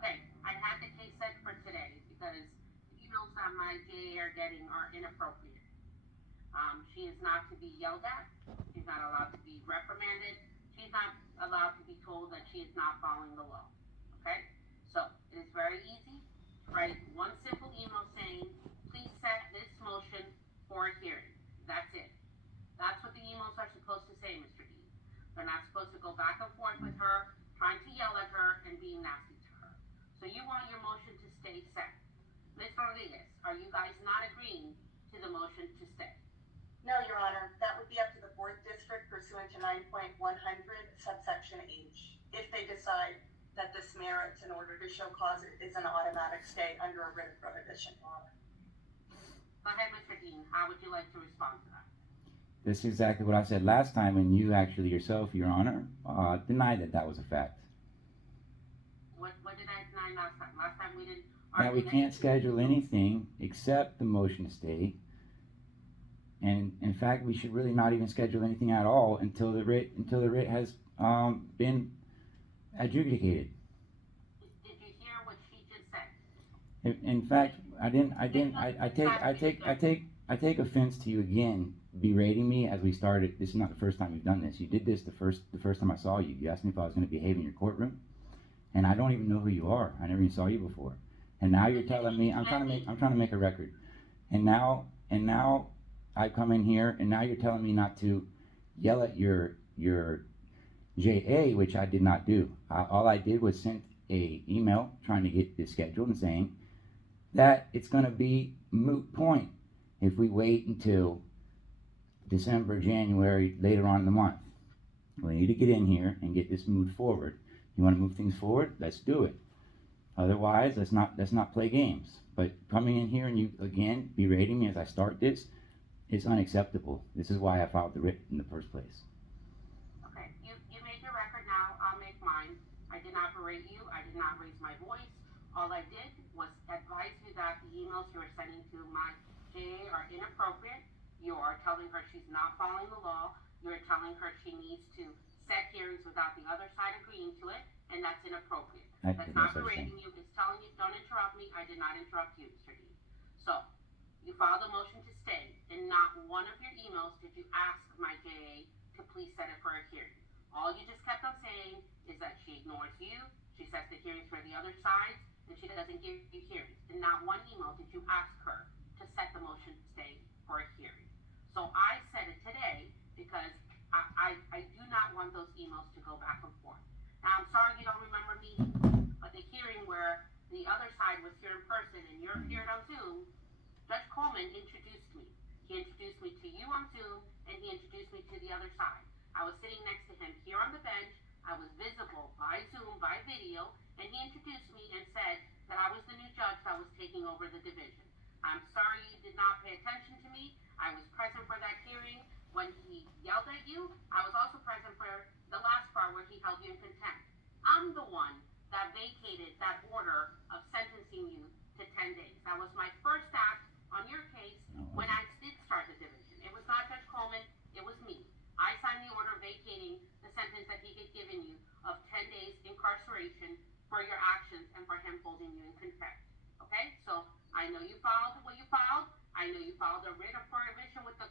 Okay, I had the case set for today because the emails that my GA are getting are inappropriate. She is not to be yelled at. She's not allowed to be reprimanded. She's not allowed to be told that she is not following the law. Okay? So it is very easy to write one simple email saying, please set this motion for a hearing. That's it. That's what the emails are supposed to say, Mr. Dean. They're not supposed to go back and forth with her, trying to yell at her and being nasty to her. So you want your motion to stay set. Ms. Rodriguez, are you guys not agreeing to the motion to stay? No, Your Honor, that would be up to the 4th District pursuant to 9.100 subsection H. If they decide that this merits in order to show cause it is an automatic stay under a writ of prohibition, Your Honor. Go ahead, Mr. Dean. How would you like to respond to that? This is exactly what I said last time, and you actually yourself, Your Honor, denied that that was a fact. What did I deny last time? Last time we didn't That we can't schedule anything except the motion to stay. And in fact, we should really not even schedule anything at all until the writ has been adjudicated. Did you hear what she just said? In fact, I take offense to you again berating me as we started. This is not the first time you've done this. You did this the first time I saw you. You asked me if I was going to behave in your courtroom, and I don't even know who you are. I never even saw you before. And now you're telling me I'm trying to make a record. And now I come in here, and now you're telling me not to yell at your JA, which I did not do. All I did was send a email trying to get this scheduled and saying that it's going to be moot point if we wait until December, January, later on in the month. We need to get in here and get this moved forward. You want to move things forward? Let's do it. Otherwise, let's not play games. But coming in here and you again berating me as I start this is unacceptable. This is why I filed the writ in the first place. Okay, you made your record now. I'll make mine. I did not berate you. I did not raise my voice. All I did was advise you that the emails you are sending to my JA are inappropriate. You are telling her she's not following the law. You're telling her she needs to set hearings without the other side agreeing to it, and that's inappropriate. That's not berating you. It's telling you, don't interrupt me. I did not interrupt you, Mr. Dean. So, you filed a motion to stay. In not one of your emails did you ask my JA to please set it for a hearing. All you just kept on saying is that she ignores you, she sets the hearings for the other sides, and she doesn't give you hearings. In not one email did you ask her to set the motion to stay for a hearing. So I said it today because I do not want those emails to go back and forth. Now, I'm sorry you don't remember me, but the hearing where the other side was here in person and you appeared on Zoom, Judge Coleman introduced me. He introduced me to you on Zoom, and he introduced me to the other side. I was sitting next to him here on the bench. I was visible by Zoom, by video, and he introduced me and said that I was the new judge that was taking over the division. I'm sorry you did not pay attention to me. I was present for that hearing when he yelled at you. I was also present for the last part where he held you in contempt. I'm the one that vacated that order of sentencing you to 10 days. That was my first act on your case when I did start the division. It was not Judge Coleman, it was me. I signed the order vacating the sentence that he had given you of 10 days incarceration for your actions and for him holding you in contempt. Okay, so I know you filed what you filed. I know you filed a writ of prohibition with the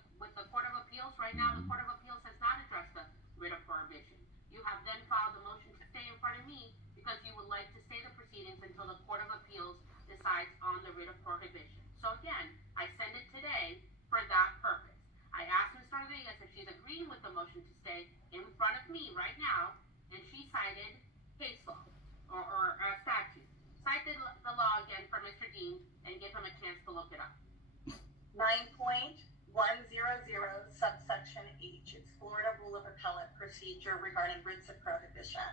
Court of Appeals. Right now, the Court of Appeals has not addressed the writ of prohibition. You have then filed a motion to stay in front of me because you would like to stay the proceedings until the Court of Appeals decides on the writ of prohibition. So again, I send it today for that purpose. I asked Ms. Rodriguez if she's agreeing with the motion to stay in front of me right now, and she cited case law or statute. Cite the law again for Mr. Dean and give him a chance to look it up. 9.100 subsection H. It's Florida Rule of Appellate Procedure regarding writs of prohibition.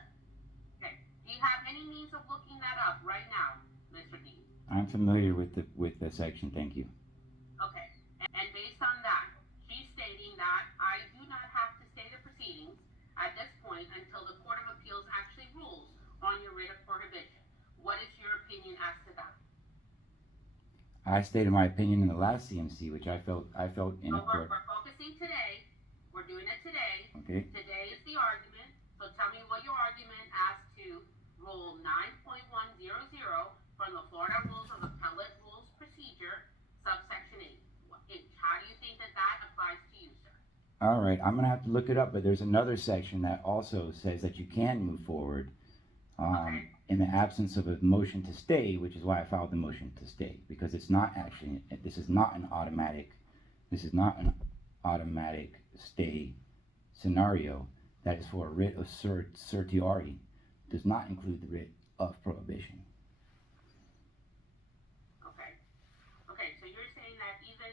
Okay. Do you have any means of looking that up right now, Mr. Dean? I'm familiar with the section. Thank you. Okay. And based on that, she's stating that I do not have to stay the proceedings at this point until the Court of Appeals actually rules on your writ of prohibition. What is your opinion as to that? I stated my opinion in the last CMC, which I felt in a court. We're focusing today. We're doing it today. Okay. Today is the argument. So tell me what your argument as to Rule 9.100 from the Florida Rules of Appellate Rules Procedure, subsection H. How do you think that that applies to you, sir? All right, I'm gonna have to look it up, but there's another section that also says that you can move forward Okay. in the absence of a motion to stay, which is why I filed the motion to stay, because it's not actually, this is not an automatic stay scenario. That is for a writ of certiorari, does not include the writ of prohibition. Okay, so you're saying that even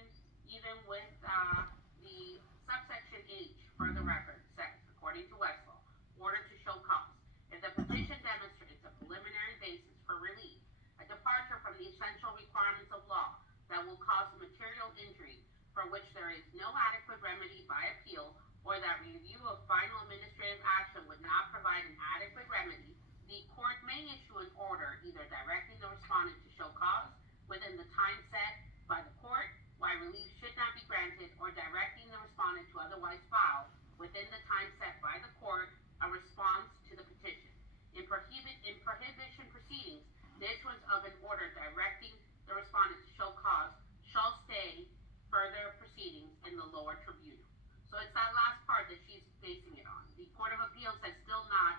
with the subsection H, for the record, says, according to Westlaw, order to show cause, if the petition demonstrates a preliminary basis for relief, a departure from the essential requirements of law that will cause a material injury for which there is no adequate remedy by appeal, or that review of final administrative action would not provide an adequate remedy, the court may issue an order either directing the respondent to show cause within the time set by the court, why relief should not be granted, or directing the respondent to otherwise file within the time set by the court a response to the petition. In prohibition proceedings, the issuance of an order directing the respondent to show cause shall stay further proceedings in the lower tribunal. So it's that last part that she's basing it on. The Court of Appeals has still not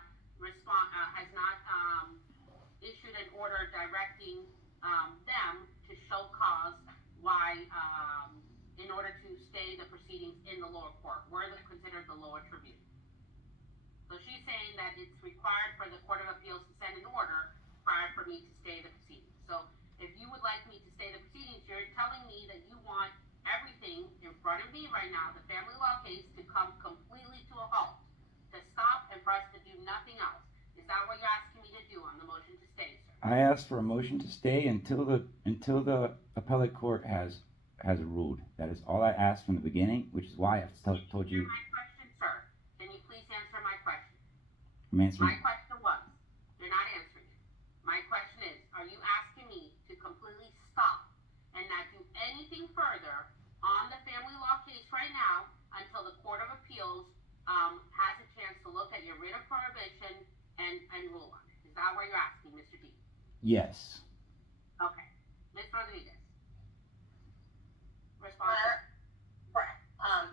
issued an order directing them to show cause why, in order to stay the proceedings in the lower court. We're considered the lower tribunal. So she's saying that it's required for the Court of Appeals to send an order prior for me to stay the proceedings. So if you would like me to stay the proceedings, you're telling me that you want everything in front of me right now, the family law case, to come completely to a halt, to stop, and for us to do nothing else. Is that what you're asking me to do on the motion to stay, sir? I asked for a motion to stay until the appellate court has ruled. That is all I asked from the beginning, which is why I told you. My question, sir. Can you please answer my question? I'm answering. My question was, you're not answering it. My question is, are you asking me to completely stop and not do anything further on the family law case right now until the Court of Appeals has a chance to look at your writ of prohibition and rule on it? Is that what you're asking, Mr. D? Yes. Okay. Ms. Rodriguez. Response. Correct.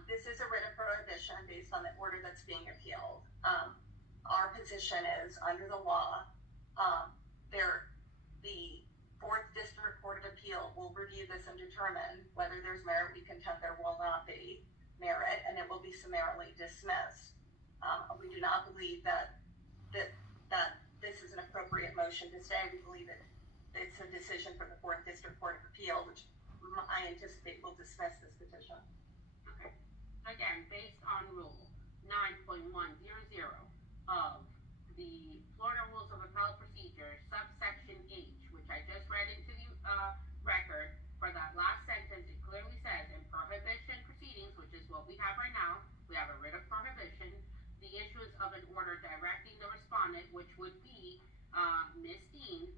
This is a writ of prohibition based on the order that's being appealed. Our position is, under the law, the 4th District Court of Appeal will review this and determine whether there's merit. We contend there will not be merit, and it will be summarily dismissed. We do not believe that this is an appropriate motion to stay. We believe it's a decision for the 4th District Court of Appeal, which I anticipate will dismiss this petition. Okay. Again, based on Rule 9.100 of the Florida Rules of Appellate Procedure, subsection H, which I just read into the record, for that last sentence, it clearly says, in prohibition proceedings, which is what we have right now, we have a writ of prohibition, the issuance of an order directing the respondent, which would be Ms. Dean,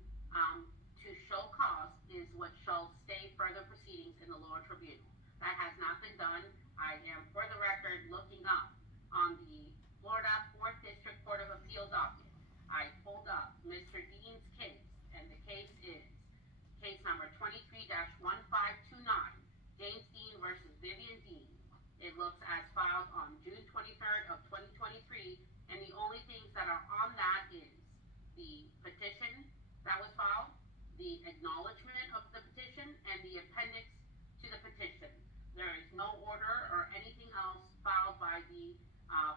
to show cause, is what shall stay further proceedings in the lower tribunal. That has not been done. I am, for the record, looking up on the Florida 4th District Court of Appeal docket. I pulled up Mr. Dean's case, and the case is case number 23-1529, James Dean versus Vivian Dean. It looks as filed on June 23rd of 2023, and the only things that are on that is the petition that was filed, the acknowledgement of the petition, and the appendix to the petition. There is no order or anything else filed by the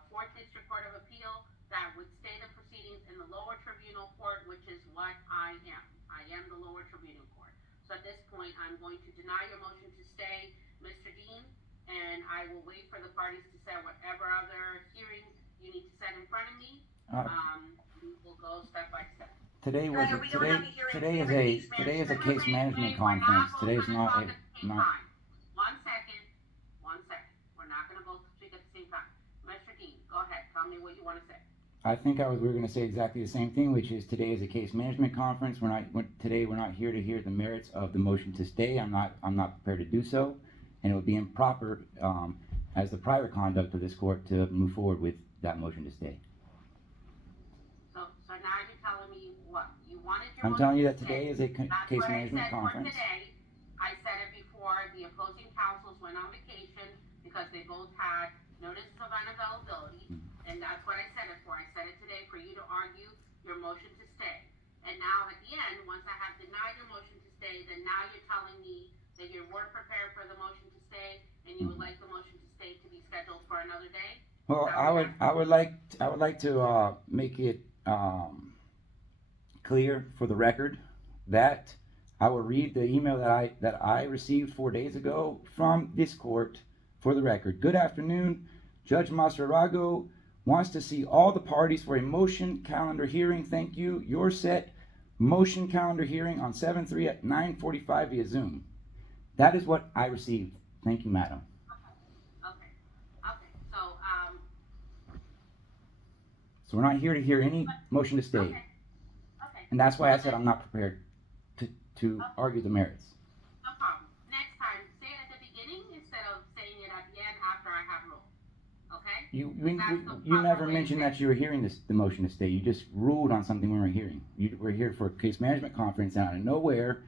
4th District Court of Appeal that would stay the proceedings in the lower tribunal court, which is what I am. I am the lower tribunal court. So at this point, I'm going to deny your motion to stay, Mr. Dean, and I will wait for the parties to set whatever other hearing you need to set in front of me. We will go step by step. Today is a case management Wait, conference. Today's One not. second. We're not gonna both speak at the same time. Mr. Dean, go ahead. Tell me what you want to say. I think we were going to say exactly the same thing, which is today is a case management conference. Today we're not here to hear the merits of the motion to stay. I'm not prepared to do so, and it would be improper, as the prior conduct of this court, to move forward with that motion to stay. So now you're telling me what? You wanted your I'm motion telling you to that stay. today is a That's case what I management said for conference. today. I said it before the opposing counsels went on vacation because they both had notices of unavailability. And that's what I said it for. I said it today for you to argue your motion to stay. And now at the end, once I have denied your motion to stay, then now you're telling me that you weren't prepared for the motion to stay and you would like the motion to stay to be scheduled for another day? Well, I would like to make it clear for the record that I will read the email that I received 4 days ago from this court for the record. Good afternoon, Judge Masarago wants to see all the parties for a motion calendar hearing. Thank you. You're set. Motion calendar hearing on 7/3 at 9:45 via Zoom. That is what I received. Thank you, madam. Okay. So we're not here to hear any motion to stay. Okay. And that's why I said I'm not prepared to argue the merits. No problem. Next time, say it at the beginning instead of saying it at the end after I have ruled. Okay? You never mentioned that you were hearing the motion to stay. You just ruled on something we weren't hearing. You were here for a case management conference, and out of nowhere,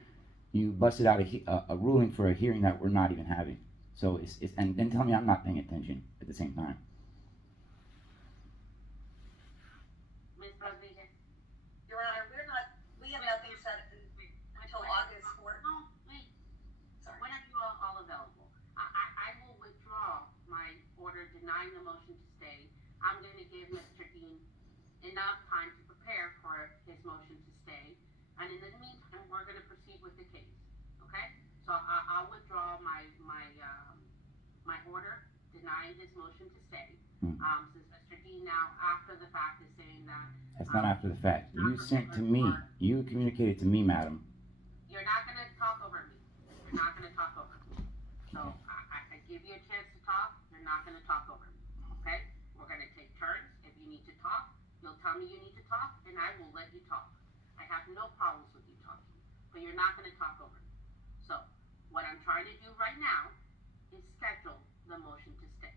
you busted out a ruling for a hearing that we're not even having. So and then tell me I'm not paying attention at the same time. Ms. Rodriguez. Your Honor, we have nothing set until August 4th. No, wait. Sorry. When are you all available? I will withdraw my order denying the motion to stay. I'm going to give Mr. Dean enough time to prepare for his motion to stay. And in the meantime, we're going to proceed with the case. Okay? So I'll withdraw my order denying his motion to stay. Since Mr. Dean now, after the fact, is saying that. That's not after the fact. You sent to me. You communicated to me, madam. You're not going to talk over me. You're not going to talk over me. So I give you a chance to talk. You're not going to talk over me. Okay? We're going to take turns. If you need to talk, you'll tell me you need to talk, and I will let you talk. I have no problems with you talking, but you're not going to talk over me. So what I'm trying to do right now is schedule the motion to stay.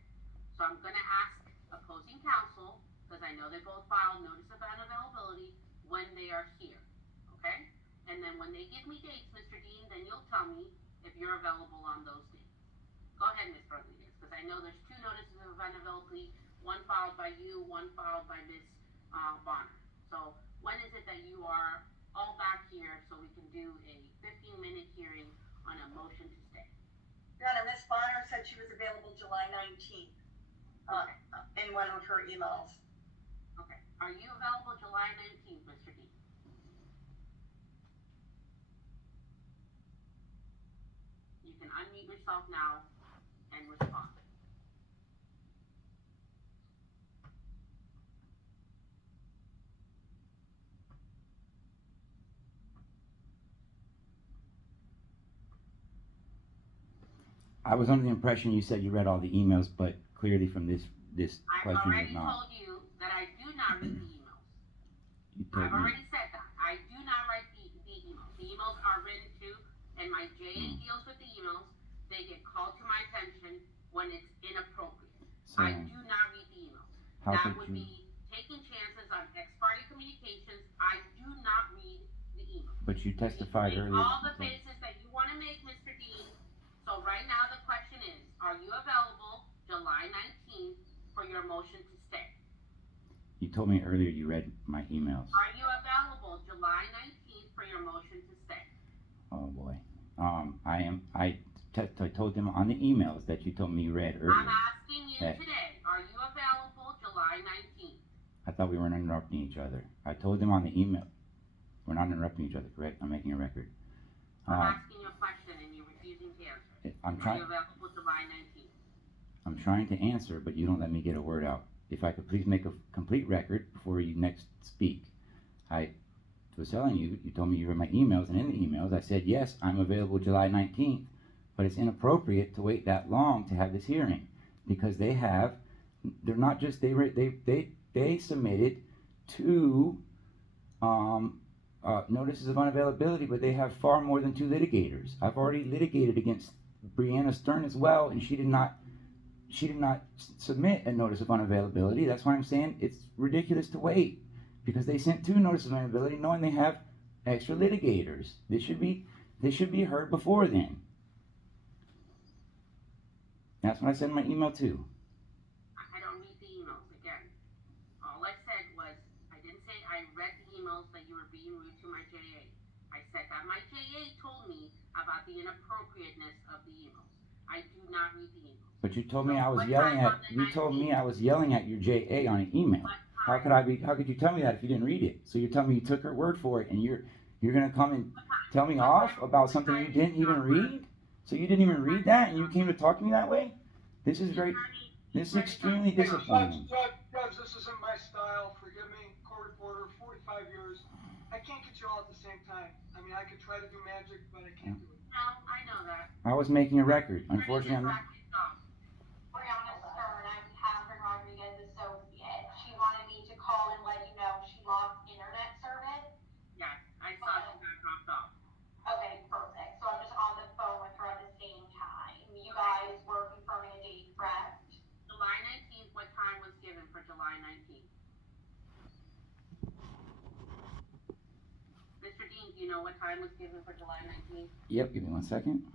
So I'm going to ask opposing counsel, because I know they both filed notice of unavailability, when they are here. Okay? And then when they give me dates, Mr. Dean, then you'll tell me if you're available on those dates. Go ahead, Ms. Rodriguez, because I know there's two notices of unavailability, one filed by you, one filed by Ms. Bonner. So when is it that you are all back here so we can do a 15-minute hearing on a motion to stay? Your Honor, Ms. Bonner said she was available July 19th in one of her emails. Okay. Are you available July 19th, Mr. Dean? You can unmute yourself now and respond. I was under the impression you said you read all the emails, but clearly from this I've question already is not. told you that I do not read the emails. You told I've me. already said that. I do not write the emails. The emails are written to, and my JA deals with the emails. They get called to my attention when it's inappropriate. So, I do not read the emails. how That could would you? be taking chances on ex-parte communications. I do not read the emails. But you testified Make earlier. all the faces that you want to make, Mr. Dean. So right now the question is, are you available July 19th for your motion to stay? You told me earlier you read my emails. Are you available July 19th for your motion to stay? Oh boy. I told them on the emails that you told me you read earlier. I'm asking you today, are you available July 19th? I thought we weren't interrupting each other. I told them on the email. We're not interrupting each other, correct? I'm making a record. I'm asking you a question and you're refusing to answer it. Are you available July 19th? I'm trying to answer, but you don't let me get a word out. If I could please make a complete record before you next speak. I was telling you, you told me you read my emails, and in the emails I said, yes, I'm available July 19th, but it's inappropriate to wait that long to have this hearing, because they're not just, they submitted two notices of unavailability, but they have far more than two litigators. I've already litigated against Brianna Stern as well, and she did not submit a notice of unavailability. That's why I'm saying it's ridiculous to wait. because they sent 2 notices of liability knowing they have extra litigators. They should be heard before then. That's what I said in my email too. I don't read the emails again. All I said was, I didn't say I read the emails that you were being rude to my JA. I said that my JA told me about the inappropriateness of the emails. I do not read the emails. But you told me So I was what yelling time at on the you told me 19th? I was yelling at your JA on an email. How could you tell me that if you didn't read it? So you're telling me you took her word for it and you're gonna come and tell me off about something you didn't even read? So you didn't even read that and you came to talk to me that way? This is extremely disappointing. Judge, this isn't my style. Forgive me, court reporter, 45 years. I can't get you all at the same time. I mean, I could try to do magic, but I can't do it. No, I know that. I was making a record. Unfortunately, I'm not. Brianna Stern, I'm Catherine Rodriguez's associate. She wanted me to call and let you know she lost internet service. Yes, I saw she got dropped off. Okay, perfect. So I'm just on the phone with her at the same time. You guys were confirming a date, correct? July 19th, what time was given for July 19th? Mr. Dean, do you know what time was given for July 19th? Yep, give me 1 second.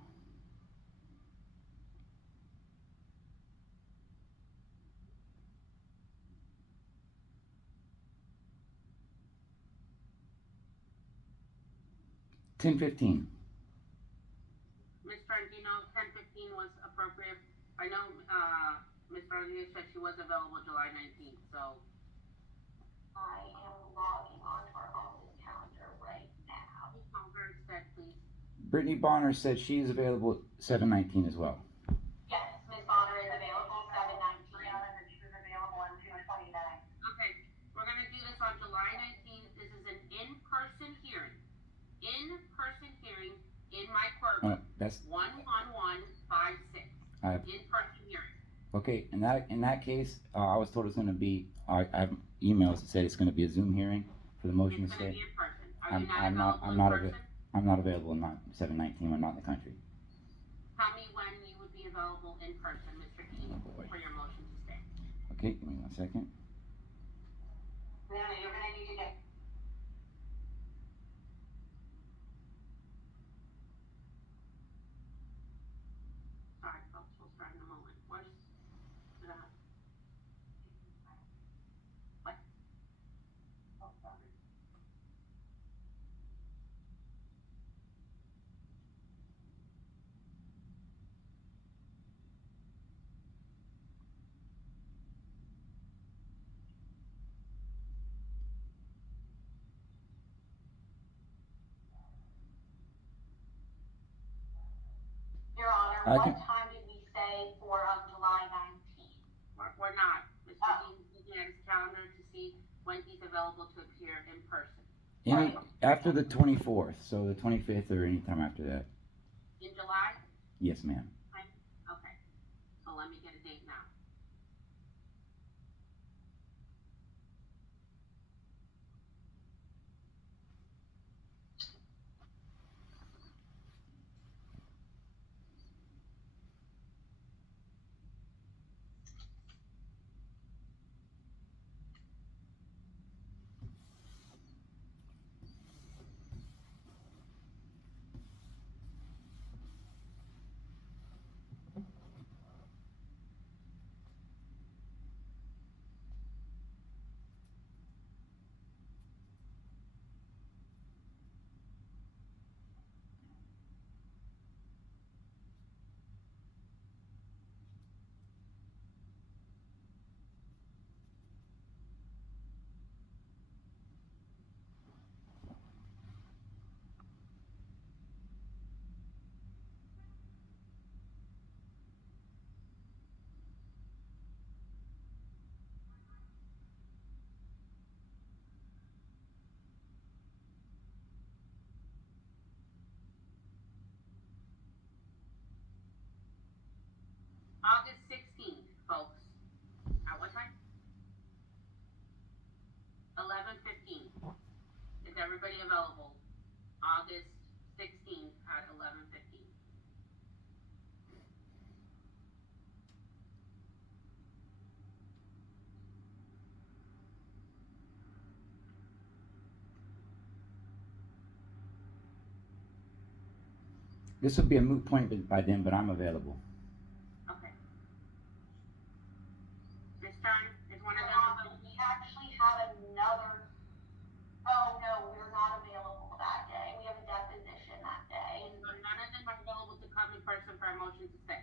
$10:15. Ms. Stern, do you know if 10:15 was appropriate? I know, Ms. Rodriguez said she was available July 19th, so. I am logging on to our office calendar right now. Please call her instead, please. Brittany Bonner said she is available at 7:19 as well. Yes, Ms. Bonner is available 7:19. Brianna said she was available on 2/29. Okay, we're gonna do this on July 19th. This is an in-person hearing. In-person hearing in my courtroom. That's 11156. In-person hearing. okay. In that case, I was told it's going to be. I have emails that said it's going to be a Zoom hearing for the motion It's to gonna stay. be in person. Are you not I'm available not in person? I'm not available. I'm not 7:19. I'm not in the country. Tell me when you would be available in person, Mr. Dean, Oh, boy. for your motion to stay. Okay, give me 1 second. Brianna, you're gonna need to get Sorry, folks, we'll start in a moment. Where's, what? oh, sorry. Your Honor, I what can- time did we say for July 19th? We're not. Mr. Dean's looking at his calendar to see when he's available to appear in person. After the 24th, so the 25th or anytime after that. In July? Yes, ma'am. Okay. So let me get a date now. August 16th, folks. At what time? 11:15. Is everybody available? August 16th at 11:15. This will be a moot point by then, but I'm available. Okay. Ms. Stern, is one of Your them? Honor, we actually have another, oh no, we're not available that day. We have a deposition that day. So none of them are available to come in person for a motion to stay.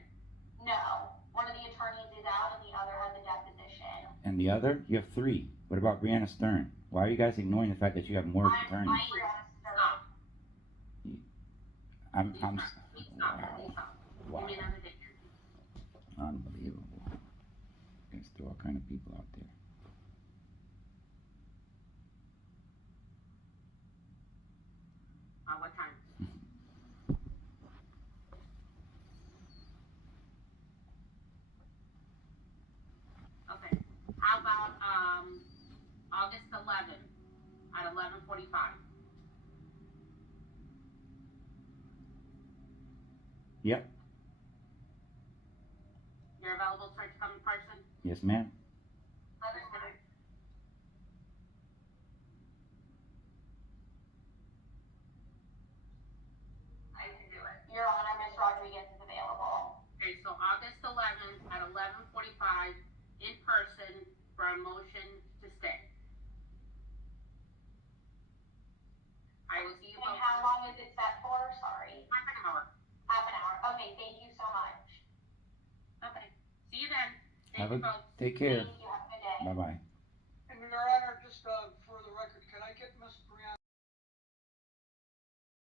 No, one of the attorneys is out and the other has a deposition. And the other, you have 3. What about Brianna Stern? Why are you guys ignoring the fact that you have more attorneys? Stop. I'm Please stop. Please stop. wow. Give me another date. Unbelievable. There's still all kind of people out there. What time? Okay. How about, August 11th at 11:45? Yep. You're available, sir, to come in person? Yes, ma'am. I can do it. Your Honor, Ms. Rodriguez is available. Okay, so August 11th at 11:45 in person for a motion to stay. I will see you And both. how long is it set for? Sorry. Half an hour. Half an hour. Okay, thank you so much. Okay. See you then. Have Thank you a- both. Take care. Thank you. Have a good day. Bye bye.